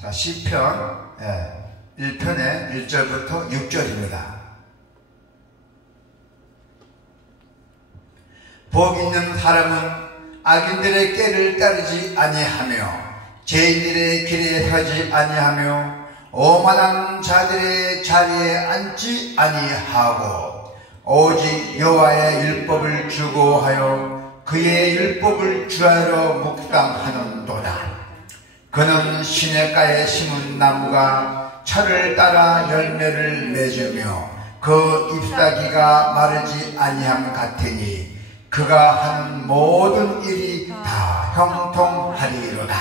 자, 시편 1편의 1절부터 6절입니다. 복 있는 사람은 악인들의 꾀를 따르지 아니하며 죄인들의 길에 서지 아니하며 오만한 자들의 자리에 앉지 아니하고 오직 여호와의 율법을 주고하여 그의 율법을 주하러 묵상하는도다. 그는 시냇가에 심은 나무가 철을 따라 열매를 맺으며 그 잎사귀가 마르지 아니함 같으니 그가 하는 모든 일이 다 형통하리로다.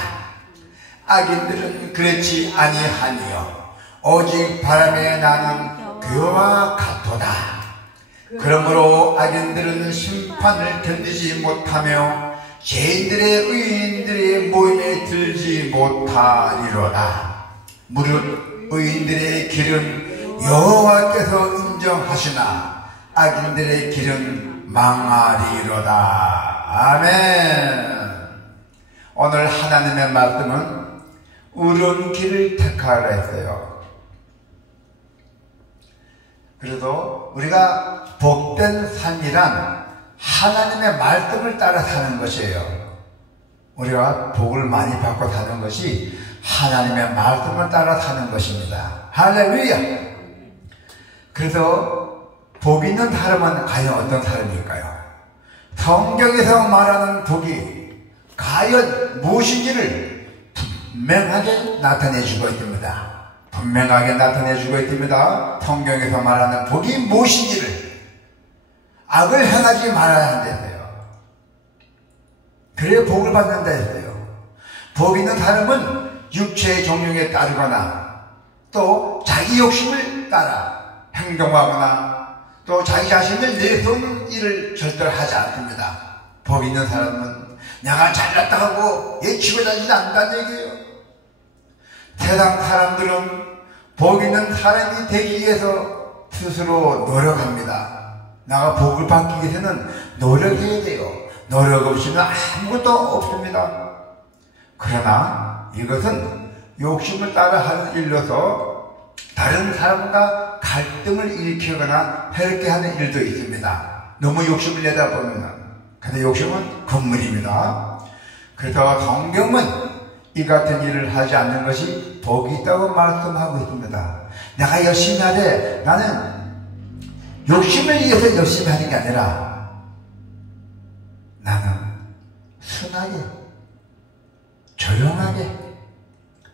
악인들은 그렇지 아니하니요 오직 바람에 나는 괴와 같도다. 그러므로 악인들은 심판을 견디지 못하며 죄인들의 의인들의 모임에 들지 못하리로다. 무릇 의인들의 길은 여호와께서 인정하시나 악인들의 길은 망하리로다. 아멘. 오늘 하나님의 말씀은 의로운 길을 택하라 했어요. 그래도 우리가 복된 삶이란 하나님의 말씀을 따라 사는 것이에요. 우리가 복을 많이 받고 사는 것이 하나님의 말씀을 따라 사는 것입니다. 할렐루야. 그래서 복 있는 사람은 과연 어떤 사람일까요? 성경에서 말하는 복이 과연 무엇인지를 분명하게 나타내주고 있습니다. 분명하게 나타내주고 있습니다. 성경에서 말하는 복이 무엇인지를. 악을 행하지 말아야 한다고요. 그래야 복을 받는다 했어요. 복 있는 사람은 육체의 정욕에 따르거나 또 자기 욕심을 따라 행동하거나 또 자기 자신을 내세우는 일을 절대로 하지 않습니다. 복 있는 사람은 내가 잘났다 하고 예치고 다니지 않는다는 얘기예요. 세상 사람들은 복 있는 사람이 되기 위해서 스스로 노력합니다. 내가 복을 받기 위해서는 노력해야 돼요. 노력 없이는 아무것도 없습니다. 그러나 이것은 욕심을 따라 하는 일로서 다른 사람과 갈등을 일으키거나 해롭게 하는 일도 있습니다. 너무 욕심을 내다 보면. 근데 욕심은 금물입니다. 그래서 성경은 이 같은 일을 하지 않는 것이 복이 있다고 말씀하고 있습니다. 내가 열심히 하되 나는 욕심을 위해서 열심히 하는 게 아니라 나는 순하게 조용하게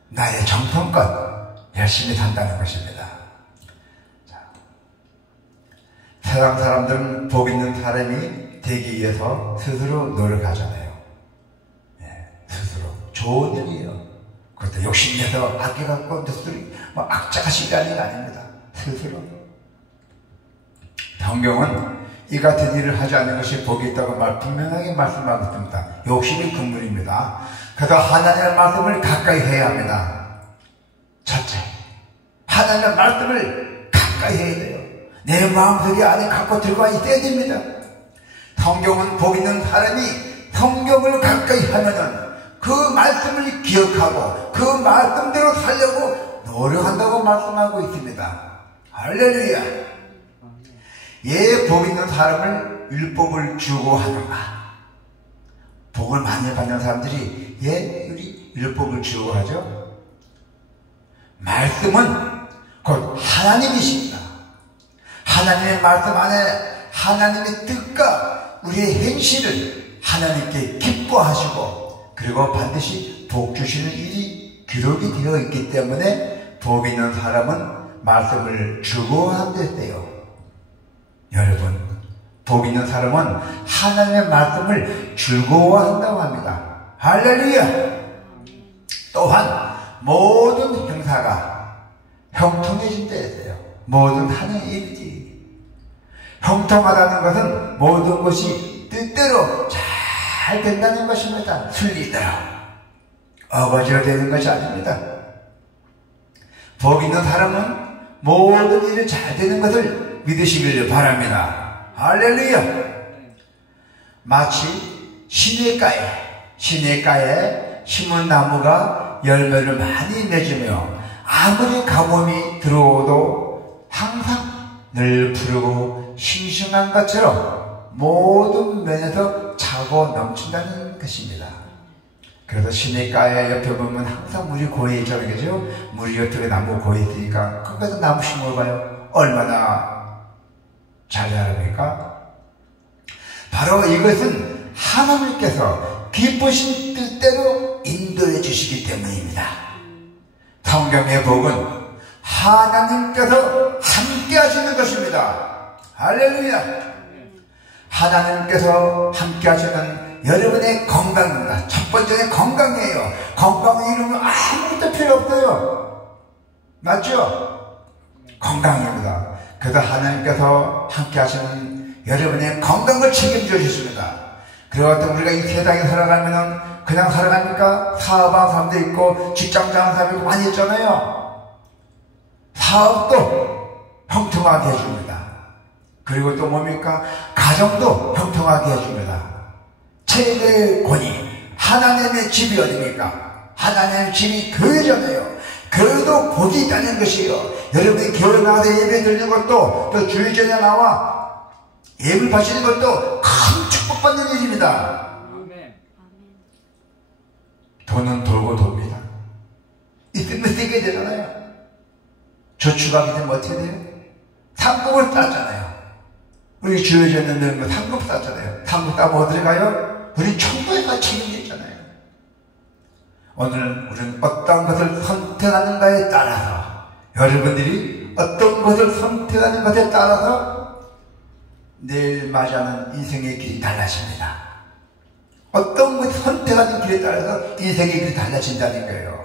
나의 정성껏 열심히 산다는 것입니다. 자, 세상 사람들은 복 있는 사람이 되기 위해서 스스로 노력하잖아요. 스스로 좋은 일이에요. 그것도 욕심내서 아껴갖고 스스로 악착하시게 하는 게 아닙니다. 스스로. 성경은 이 같은 일을 하지 않는 것이 복이 있다고 분명하게 말씀하고 있습니다. 욕심이 금물입니다. 그래서 하나님의 말씀을 가까이 해야 합니다. 첫째, 하나님의 말씀을 가까이 해야 돼요. 내 마음속에 안에 갖고 들어가 있어야 됩니다. 성경은 복 있는 사람이 성경을 가까이 하면은 그 말씀을 기억하고 그 말씀대로 살려고 노력한다고 말씀하고 있습니다. 할렐루야. 복 있는 사람을 율법을 주고 하는가. 복을 많이 받는 사람들이 우리 율법을 주고 하죠. 말씀은 곧 하나님이십니다. 하나님의 말씀 안에 하나님의 뜻과 우리의 행실을 하나님께 기뻐하시고 그리고 반드시 복 주시는 일이 기록이 되어 있기 때문에 복 있는 사람은 말씀을 주고 한댔어요. 여러분, 복 있는 사람은 하나님의 말씀을 즐거워한다고 합니다. 할렐루야. 또한 모든 행사가 형통해진다 했어요. 모든 하는 일이지. 형통하다는 것은 모든 것이 뜻대로 잘 된다는 것입니다. 순리대로 어거지로 되는 것이 아닙니다. 복 있는 사람은 모든 일이 잘 되는 것을 믿으시길 바랍니다. 할렐루야. 마치 시냇가에 심은 나무가 열매를 많이 맺으며 아무리 가뭄이 들어오도 항상 늘 푸르고 싱싱한 것처럼 모든 면에서 차고 넘친다는 것입니다. 그래서 시냇가에 옆에 보면 항상 물이 고여 있잖아요. 그죠? 물이 옆에 나무 고여 있으니까 거기서 나무 심어봐요. 얼마나 잘 자랍니까? 바로 이것은 하나님께서 기쁘신 뜻대로 인도해 주시기 때문입니다. 성경의 복은 하나님께서 함께 하시는 것입니다. 할렐루야! 하나님께서 함께 하시는 여러분의 건강입니다. 첫 번째는 건강이에요. 건강을 이루면 아무것도 필요 없어요. 맞죠? 건강입니다. 그래서 하나님께서 함께 하시는 여러분의 건강을 책임져 주십니다. 그리고 또 우리가 이 세상에 살아가면은 그냥 살아갑니까? 사업하는 사람도 있고 직장자하는 사람도 있고 많이 있잖아요. 사업도 형통하게 해줍니다. 그리고 또 뭡니까? 가정도 형통하게 해줍니다. 최대의 권위, 하나님의 집이 어디입니까? 하나님의 집이 교회잖아요. 교회도 복이 있다는 것이에요. 여러분이 교회 나와서 예배 드리는 것도, 또 주일전에 나와 예물 바치는 것도 큰 축복받는 일입니다. 돈은 돌고 돕니다. 있으면 쓰게 되잖아요. 저축하게 되면 어떻게 돼요? 상급을 땄잖아요. 우리 주여전에 넣은 상급 땄잖아요. 상급 따면 어디를 가요? 우리 천국에 가 책임져 있잖아요. 오늘 우리는 어떤 것을 선택하는가에 따라서, 여러분들이 어떤 것을 선택하는 것에 따라서 내일 맞이하는 인생의 길이 달라집니다. 어떤 것을 선택하는 길에 따라서 인생의 길이 달라진다는 거예요.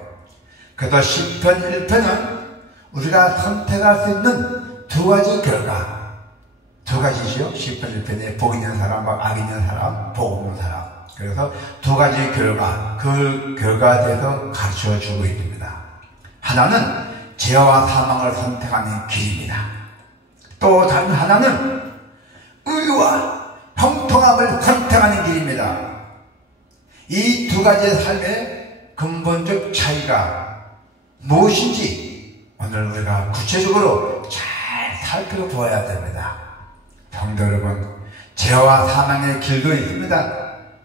그래서 시편 1편은 우리가 선택할 수 있는 두 가지 결과, 두 가지죠. 시편 1편에 복 있는 사람과 악 있는 사람, 복 없는 사람. 그래서 두 가지 결과, 그 결과에 대해서 가르쳐 주고 있습니다. 하나는 죄와 사망을 선택하는 길입니다. 또 다른 하나는 의와 형통함을 선택하는 길입니다. 이 두 가지의 삶의 근본적 차이가 무엇인지 오늘 우리가 구체적으로 잘 살펴보아야 됩니다. 성도 여러분, 죄와 사망의 길도 있습니다.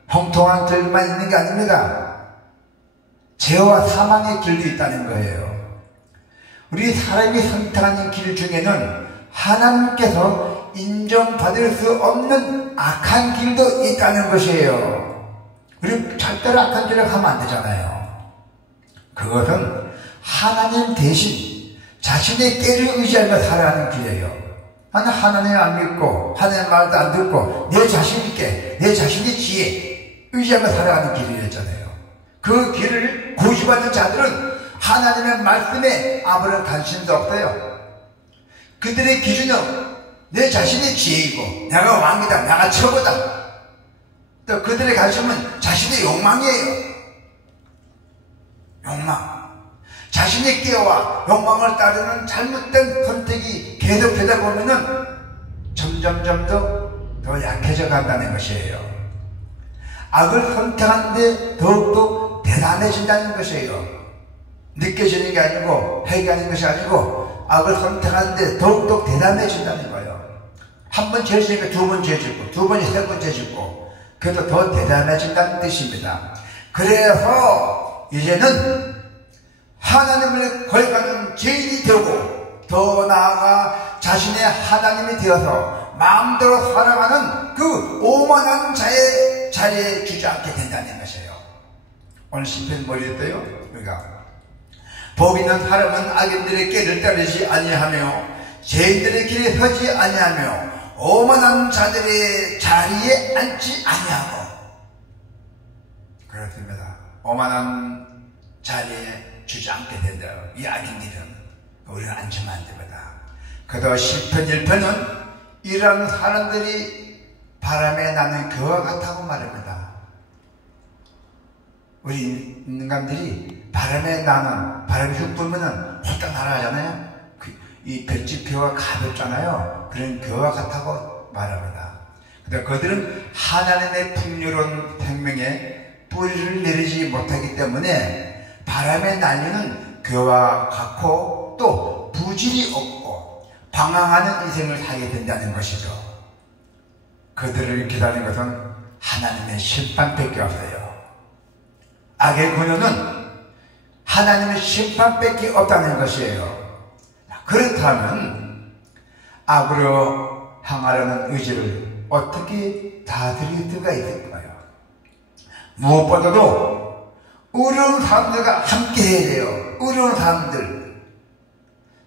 형통한 길만 있는 게 아닙니다. 죄와 사망의 길도 있다는 거예요. 우리 사람이 선택하는 길 중에는 하나님께서 인정받을 수 없는 악한 길도 있다는 것이에요. 우리 절대로 악한 길을 가면 안 되잖아요. 그것은 하나님 대신 자신의 깨를 의지하며 살아야 하는 길이에요. 나는 하나님을 안 믿고 하나님 말도 안 듣고 내 자신있게 내 자신의 지혜 의지하며 살아가는 길이었잖아요. 그 길을 고집하는 자들은 하나님의 말씀에 아무런 관심도 없어요. 그들의 기준은 내 자신의 지혜이고 내가 왕이다, 내가 최고다. 또 그들의 관심은 자신의 욕망이에요. 욕망. 자신의 깨와 욕망을 따르는 잘못된 선택이 계속되다 보면은 점점 더 약해져 간다는 것이에요. 악을 선택하는데 더욱더 대단해진다는 것이에요. 느껴지는 게 아니고 회개하는 것이 아니고 악을 선택하는데 더욱더 대단해진다는 거예요. 한 번 죄 지으니까 두 번 죄 짓고 두 번이 세 번 죄 짓고 그래도 더 대단해진다는 뜻입니다. 그래서 이제는 하나님을 거역하는 죄인이 되고 더 나아가 자신의 하나님이 되어서 마음대로 살아가는 그 오만한 자의 자리에 주저앉게 된다는 것이에요. 오늘 시편 뭐랬어요? 우리가 복 있는 사람은 악인들의 길을 따르지 아니하며 죄인들의 길에 서지 아니하며 오만한 자들의 자리에 앉지 아니하고. 그렇습니다. 오만한 자리에 주저앉게 된다. 이 악인들은 우리는 앉으면 안 됩니다. 그래도 시편 1편은 이런 사람들이 바람에 나는 그와 같다고 말합니다. 우리 인간들이 바람에 나는, 바람이 훅 불면은 홀딱 날아가잖아요. 이 볏짚표가 가볍잖아요. 그런 표와 같다고 말합니다. 근데 그들은 하나님의 풍요로운 생명에 뿌리를 내리지 못하기 때문에 바람에 날리는 괴와 같고 또 부질이 없고 방황하는 인생을 살게 된다는 것이죠. 그들을 기다리는 것은 하나님의 심판밖에 없어요. 악의 근원은 하나님의 심판밖에 없다는 것이에요. 그렇다면 악으로 향하려는 의지를 어떻게 다스릴 수가 있을까요? 무엇보다도 어려운 사람들과 함께 해야 돼요. 어려운 사람들.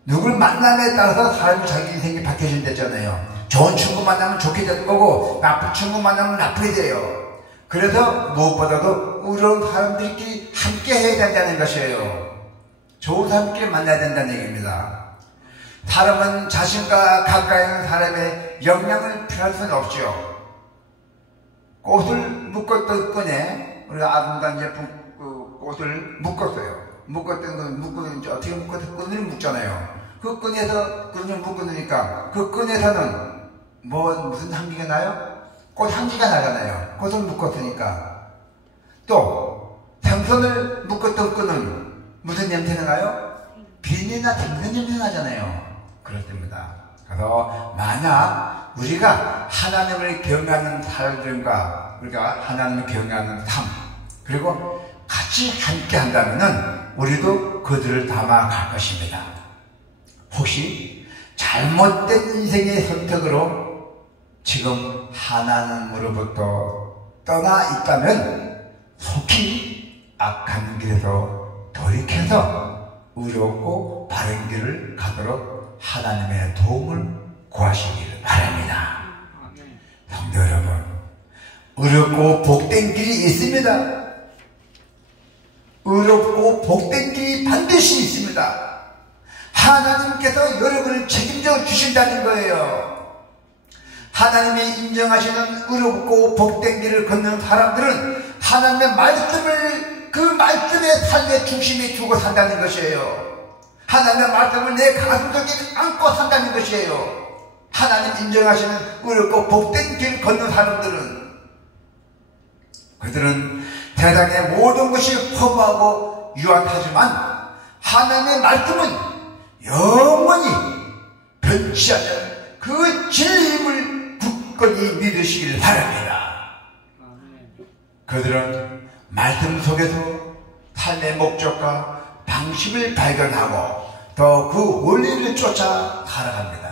누굴 만남에 따라서 사람이 자기 인생이 바뀌어진다잖아요. 좋은 친구 만나면 좋게 되는 거고 나쁜 친구 만나면 나쁘게 돼요. 그래서 무엇보다도 어려운 사람들끼리 함께 해야 된다는 것이에요. 좋은 사람끼리 만나야 된다는 얘기입니다. 사람은 자신과 가까이 있는 사람의 영향을 피할 수는 없죠. 꽃을 묶었던 끈에 우리가 아름다운 예쁜 꽃을 묶었어요. 묶었던 건 묶으면 어떻게 묶어서 끈을 묶잖아요. 그 끈에서 끈을 묶으니까 그 끈에서는 무슨 향기가 나요? 꽃 향기가 나잖아요. 꽃을 묶었으니까. 또 생선을 묶었던 끈은 무슨 냄새가 나요? 비린내나 생선 냄새 나잖아요. 그렇습니다. 그래서 만약 우리가 하나님을 경외하는 사람들과 우리가 하나님을 경외하는 삶 그리고 같이 함께 한다면 우리도 그들을 담아갈 것입니다. 혹시 잘못된 인생의 선택으로 지금 하나님으로부터 떠나 있다면 속히 악한 길에서 돌이켜서 의롭고 바른 길을 가도록 하나님의 도움을 구하시기를 바랍니다. 성도 여러분, 의롭고 복된 길이 있습니다. 의롭고 복된 길이 반드시 있습니다. 하나님께서 여러분을 책임져 주신다는 거예요. 하나님이 인정하시는 의롭고 복된 길을 걷는 사람들은 하나님의 말씀을 그 말씀의 삶의 중심에 두고 산다는 것이에요. 하나님의 말씀을 내 가슴속에 안고 산다는 것이에요. 하나님 인정하시는 의롭고 복된 길 걷는 사람들은 그들은 세상의 모든 것이 허무하고 유한하지만 하나님의 말씀은 영원히 변치 않는 그 진리임을 굳건히 믿으시길 바랍니다. 그들은 말씀 속에서 삶의 목적과 방식을 발견하고 또 그 원리를 쫓아 살아갑니다.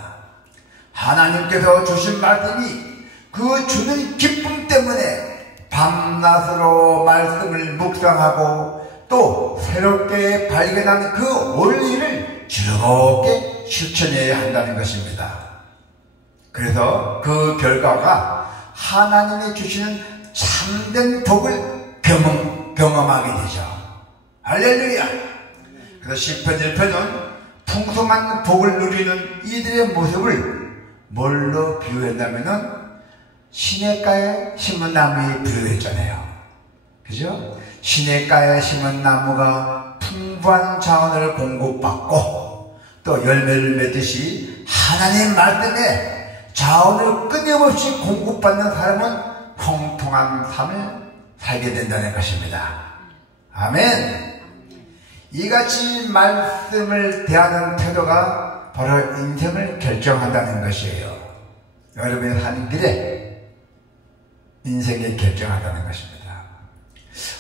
하나님께서 주신 말씀이 그 주는 기쁨 때문에 밤낮으로 말씀을 묵상하고 또 새롭게 발견한 그 원리를 즐겁게 실천해야 한다는 것입니다. 그래서 그 결과가 하나님이 주시는 참된 복을 경험하게 되죠. 할렐루야! 그래서 시편 1편은 풍성한 복을 누리는 이들의 모습을 뭘로 비유했냐면은 시냇가에 심은 나무에 비유했잖아요. 그죠? 시냇가에 심은 나무가 풍부한 자원을 공급받고 또 열매를 맺듯이 하나님 말씀에 자원을 끊임없이 공급받는 사람은 형통한 삶을 살게 된다는 것입니다. 아멘. 이같이 말씀을 대하는 태도가 바로 인생을 결정한다는 것이에요. 여러분의 사는 길에 인생을 결정한다는 것입니다.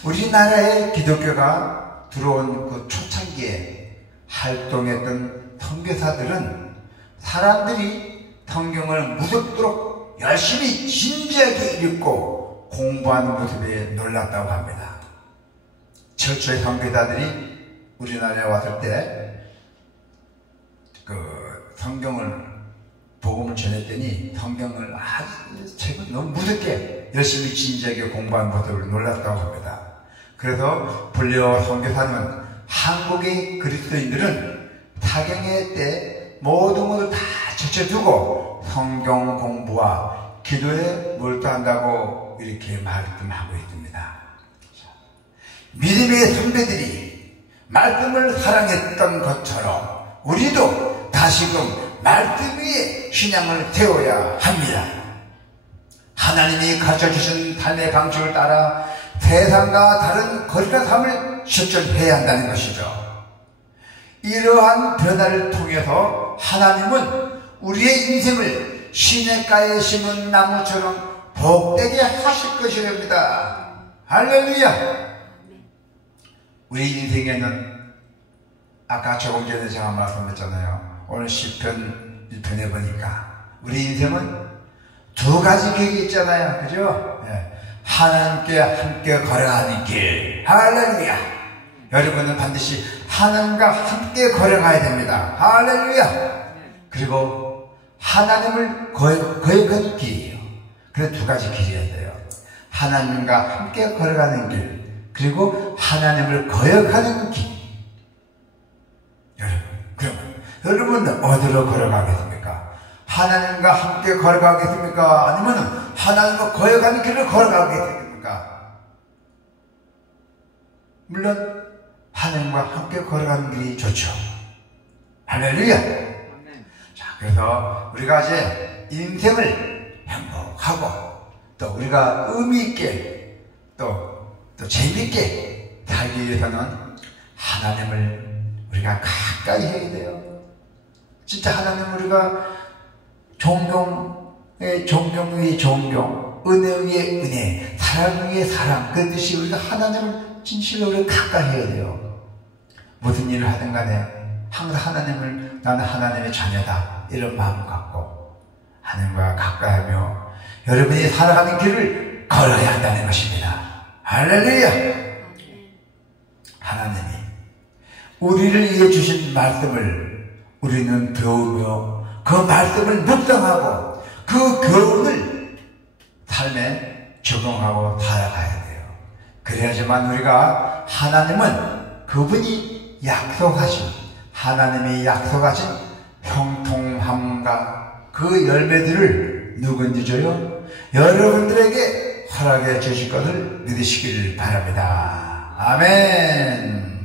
우리나라에 기독교가 들어온 그 초창기에 활동했던 선교사들은 사람들이 성경을 무섭도록 열심히 진지하게 읽고 공부하는 모습에 놀랐다고 합니다. 철저히 선교사들이 우리나라에 왔을 때 그 성경을 복음을 전했더니 성경을 아주 책을 너무 무섭게 열심히 진지하게 공부한 모습을 놀랐다고 합니다. 그래서 불교 선교사는 한국의 그리스도인들은 사경회 때 모든 것을 다 제쳐두고 성경 공부와 기도에 몰두한다고 이렇게 말씀하고 있습니다. 믿음의 선배들이 말씀을 사랑했던 것처럼 우리도 다시금 말씀 위에 신앙을 세워야 합니다. 하나님이 가르쳐주신 삶의 방식을 따라 세상과 다른 거룩한 삶을 실천해야 한다는 것이죠. 이러한 변화를 통해서 하나님은 우리의 인생을 시냇가에 심은 나무처럼 복되게 하실 것입니다. 할렐루야. 우리 인생에는 아까 조금 전에 제가 말씀했잖아요. 오늘 시편 1편에 보니까 우리 인생은 두 가지 길이 있잖아요. 그죠? 네. 하나님께 함께 걸어가는 길. 할렐루야. 여러분은 반드시 하나님과 함께 걸어가야 됩니다. 할렐루야. 그리고 하나님을 거역하는 길이에요. 그래서 두 가지 길이어야 돼요. 하나님과 함께 걸어가는 길, 그리고 하나님을 거역하는 길. 그러면 여러분은 어디로 걸어가겠습니까? 하나님과 함께 걸어가겠습니까? 아니면 하나님과 거역하는 길을 걸어가겠습니까? 물론 하나님과 함께 걸어가는 길이 좋죠. 할렐루야. 자, 그래서 우리가 이제 인생을 행복하고 또 우리가 의미 있게 또 재미있게 살기 위해서는 하나님을 우리가 가까이 해야 돼요. 진짜 하나님 우리가 존경의 존경, 은혜 위에 은혜, 사랑 위에 사랑, 그렇듯이 우리가 하나님을 진실로 우리가 가까이 해야 돼요. 무슨 일을 하든 간에 항상 하나님을, 나는 하나님의 자녀다, 이런 마음 갖고 하나님과 가까이 하며 여러분이 살아가는 길을 걸어야 한다는 것입니다. 할렐루야. 하나님이 우리를 위해 주신 말씀을 우리는 배우며 그 말씀을 묵상하고 그 교훈을 삶에 적용하고 살아가야 돼요. 그래야지만 우리가 하나님은 그분이 약속하신, 하나님이 약속하신 형통함과 그 열매들을 누구인지 줘요? 여러분들에게 허락해 주실 것을 믿으시길 바랍니다. 아멘.